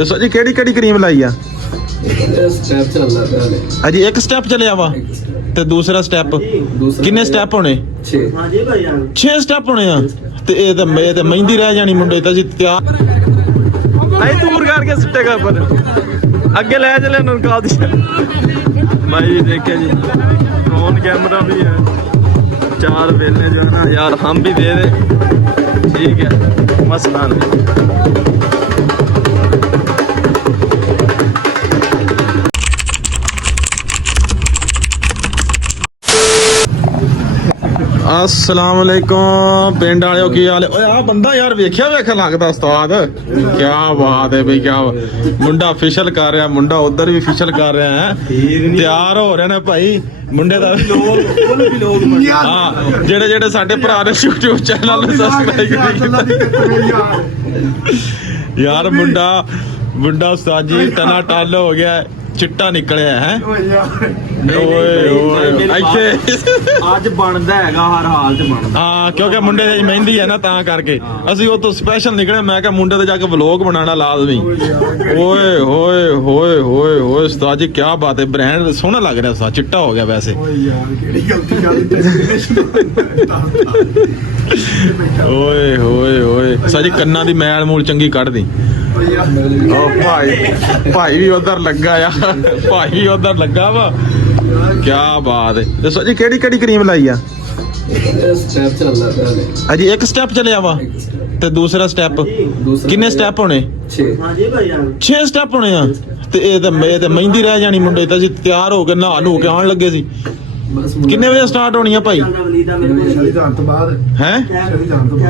ਦੱਸੋ ਜੀ ਕਿਹੜੀ ਕਿਹੜੀ ਕਰੀਮ ਲਾਈ ਆ? ਸਟੈਪ ਚੱਲਦਾ ਪਿਆ ਹਲੇ। ਅਜੀ ਇੱਕ ਸਟੈਪ ਚੱਲਿਆ ਵਾ ਤੇ ਦੂਸਰਾ ਸਟੈਪ ਕਿੰਨੇ ਸਟੈਪ ਹੋਣੇ? 6। 6 ਸਟੈਪ ਹੋਣੇ ਆ ਤੇ ਇਹ ਤਾਂ ਮਹਿੰਦੀ ਰਹਿ ਜਾਣੀ ਮੁੰਡੇ ਤਾਂ ਜੀ ਤਿਆਰ ਨਹੀਂ ਦੂਰ ਕਰਕੇ ਸੁੱਟੇਗਾ ਪਰ ਅੱਗੇ ਲੈ ਚਲੇ ਨੂੰ ਕਾਲ ਦੀ भाई देखे जी ड्रोन कैमरा भी है, 4 वेले जो है ना यार हम भी दे दे, ठीक है मसला नहीं। अस्सलाम वालेकुम पिंड वाले की हाल है? आ बंदा यार वेख्या वेख लगता उस्ताद, क्या बात है भाई, क्या मुंडा फिशल कर रहा, मुंडा उधर भी फिशल कर रहा है, तैयार हो रहे ने भाई मुंडे दा हाँ जेड़े जेड़े साडे भरा ने यूट्यूब चैनल सब्सक्राइब यार मुंडा मुंडा उस्ताद जी टना टल हो गया, चिट्टा निकलिया है ਅੱਜ ਬਣਦਾ ਹੈਗਾ ਹਰ ਹਾਲ ਚ ਬਣਦਾ। ਹਾਂ ਕਿਉਂਕਿ ਮੁੰਡੇ ਦੀ ਮਹਿੰਦੀ ਹੈ ਨਾ ਤਾਂ ਕਰਕੇ ਅਸੀਂ ਉਹ ਤੋਂ ਸਪੈਸ਼ਲ ਨਿਕਲੇ। ਮੈਂ ਕਿਹਾ ਮੁੰਡੇ ਤੇ ਜਾ ਕੇ ਵਲੌਗ ਬਣਾਉਣਾ ਲਾਜ਼ਮੀ। ਓਏ ਹੋਏ ਹੋਏ ਹੋਏ ਹੋਏ ਉਸਤਾਦ ਜੀ ਕੀ ਬਾਤ ਹੈ, ਬ੍ਰਾਂਡ ਸੋਹਣਾ ਲੱਗ ਰਿਹਾ ਉਸਤਾਦ, ਚਿੱਟਾ ਹੋ ਗਿਆ ਵੈਸੇ। ਓਏ ਹੋਏ ਹੋਏ ਉਸਤਾਦ ਜੀ ਕੰਨਾਂ ਦੀ ਮੈਲ ਮੂਲ ਚੰਗੀ ਕੱਢ ਦੀ। ਭਾਈ ਵੀ ਉਧਰ ਲੱਗਾ ਆ, ਭਾਈ ਵੀ ਉਧਰ ਲੱਗਾ ਵਾ, ਕੀ ਬਾਤ ਹੈ। ਦੱਸੋ ਜੀ ਕਿਹੜੀ ਕਿਹੜੀ ਕਰੀਮ ਲਾਈ ਆ? ਸਟੈਪ ਚੱਲਦਾ ਪਿਆ ਹਲੇ। ਅਜੀ ਇੱਕ ਸਟੈਪ ਚੱਲਿਆ ਵਾ ਤੇ ਦੂਸਰਾ ਸਟੈਪ ਕਿੰਨੇ ਸਟੈਪ ਹੋਣੇ? 6। 6 ਸਟੈਪ ਹੋਣੇ ਆ ਤੇ ਇਹ ਤਾਂ ਮਹਿੰਦੀ ਰਹਿ ਜਾਣੀ ਮੁੰਡੇ ਤਾਂ ਅਸੀਂ ਤਿਆਰ ਹੋ ਕੇ ਨਹਾ ਨੂ ਕੇ ਆਉਣ ਲੱਗੇ ਸੀ। ਕਿੰਨੇ ਵਜੇ ਸਟਾਰਟ ਹੋਣੀ ਆ ਭਾਈ? ਹੈ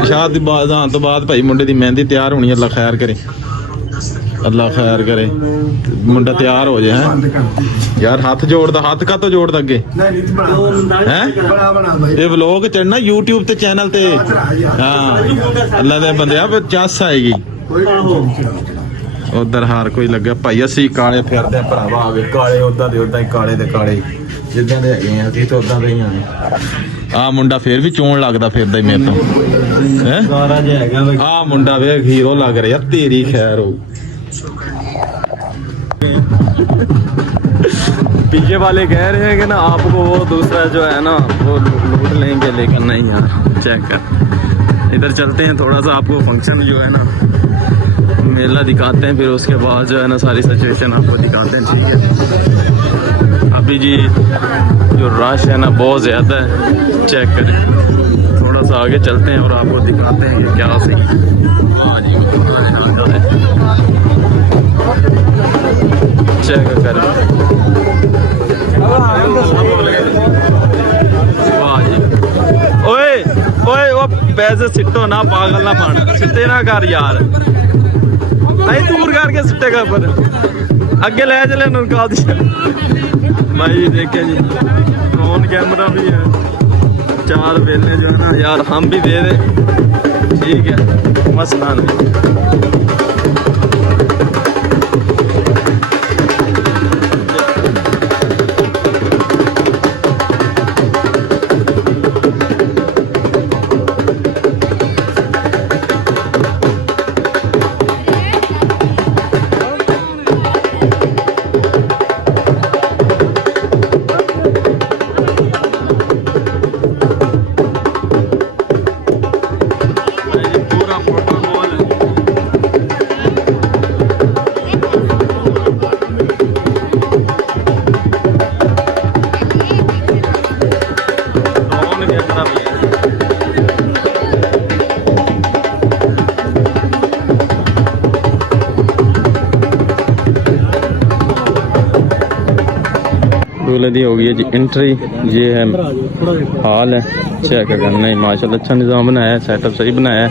ਸ਼ਾਦੀ ਬਾਜ਼ਾਂ ਤੋਂ ਬਾਅਦ ਭਾਈ ਮੁੰਡੇ ਦੀ ਮਹਿੰਦੀ ਤਿਆਰ ਹੋਣੀ। ਅੱਲਾ ਖੈਰ ਕਰੇ, ਅੱਲਾ ਖੈਰ ਕਰੇ, ਮੁੰਡਾ ਤਿਆਰ ਹੋ ਜਾਏ। ਹੈ ਯਾਰ ਹੱਥ ਜੋੜਦਾ, ਹੱਥ ਕਾਤੋਂ ਜੋੜਦਾ ਅੱਗੇ ਹੈ? ਇਹ ਵਲੋਗ ਚੜਨਾ YouTube ਤੇ ਚੈਨਲ ਤੇ। ਹਾਂ ਅੱਲਾ ਦੇ ਬੰਦਿਆ ਚੱਸ ਆਏਗੀ। ਉਧਰ ਹਾਰ ਕੋਈ ਲੱਗਾ ਭਾਈ, ਅਸੀਂ ਕਾਲੇ ਫਿਰਦੇ ਭਰਾਵਾ, ਆਵੇ ਕਾਲੇ ਉਦਾਂ ਦੇ ਉਦਾਂ ਹੀ, ਕਾਲੇ ਦੇ ਕਾਲੇ ਜਿੱਦਾਂ ਦੇ ਹੈਗੇ ਆ ਅਸੀਂ ਤਾਂ ਉਦਾਂ ਦੇ ਹੀ ਆ। ਆ ਮੁੰਡਾ ਫੇਰ ਵੀ ਚੋਣ ਲੱਗਦਾ ਫਿਰਦਾ ਹੀ ਮੇਰੇ ਤੋਂ ਹੈ। ਆ ਮੁੰਡਾ ਵੇਖ ਹੀਰੋ ਲੱਗ ਰਿਹਾ, ਤੇਰੀ ਖੈਰ ਹੋ। पीछे वाले कह रहे हैं कि ना आपको वो दूसरा जो है ना वो लूट लेंगे, लेकिन नहीं यार चेक कर, इधर चलते हैं थोड़ा सा, आपको फंक्शन जो है ना मेला दिखाते हैं, फिर उसके बाद जो है ना सारी सिचुएशन आपको दिखाते हैं, ठीक है। अभी जी जो रश है ना बहुत ज़्यादा है, चेक करें, थोड़ा सा आगे चलते हैं और आपको दिखाते हैं कि क्या सही। चेक करें ओए ओए वो पैसे सिट्टो ना, पागल ना पाना, सिट्टे ना कर यार, नहीं दूर करके सिट्टेगा पर अगे ले चले काल दी। भाई देखे जी ड्रोन कैमरा भी है, 4 वेले जो है ना यार हम भी दे दे, ठीक है मसला नहीं। दूल्हे दी हो गई है जी एंट्री, ये है हॉल है, चेक करना है माशाल्लाह, अच्छा निज़ाम बनाया है, सेटअप सही बनाया है,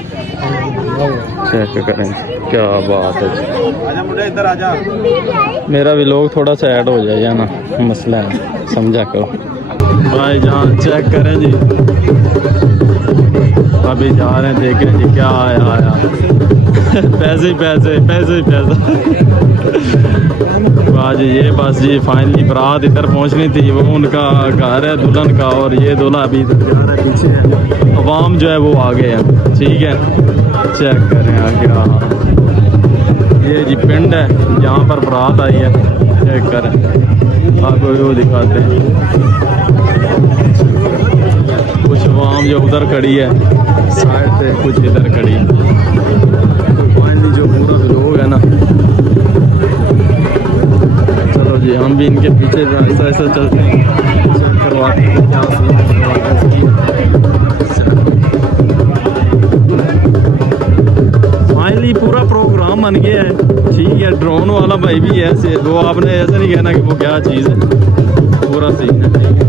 चेक करें क्या बात है जी। मेरा भी लोग थोड़ा सा ऐड हो जाए ना, मसला है समझा करो भाई जान। चेक करें जी अभी जा रहे हैं, देखें जी क्या आया पैसे पैसे पैसे पैसा आज ये बस जी फाइनली बारात इधर पहुंचनी थी, वो उनका घर है दुल्हन का, और ये दूल्हा अभी इधर जा रहा है, पीछे है अवाम जो है वो आगे है, ठीक है। चेक करें आगे, ये जी पिंड है जहाँ पर बारात आई है। चेक करें, आपको वो दिखाते हैं। कुछ आवाम जो उधर खड़ी है साइड से, कुछ इधर खड़ी है। तो फाइनली जो पूरा लोग है ना, चलो जी हम भी इनके पीछे ऐसा ऐसा चलते हैं, चेक करवाते हैं क्या फाइनली पूरा प्रोग्राम बन गया है। ठीक है, ड्रोन वाला भाई भी है, वो आपने ऐसा नहीं कहना कि वो क्या चीज़ है, पूरा सीन है। ठीक है।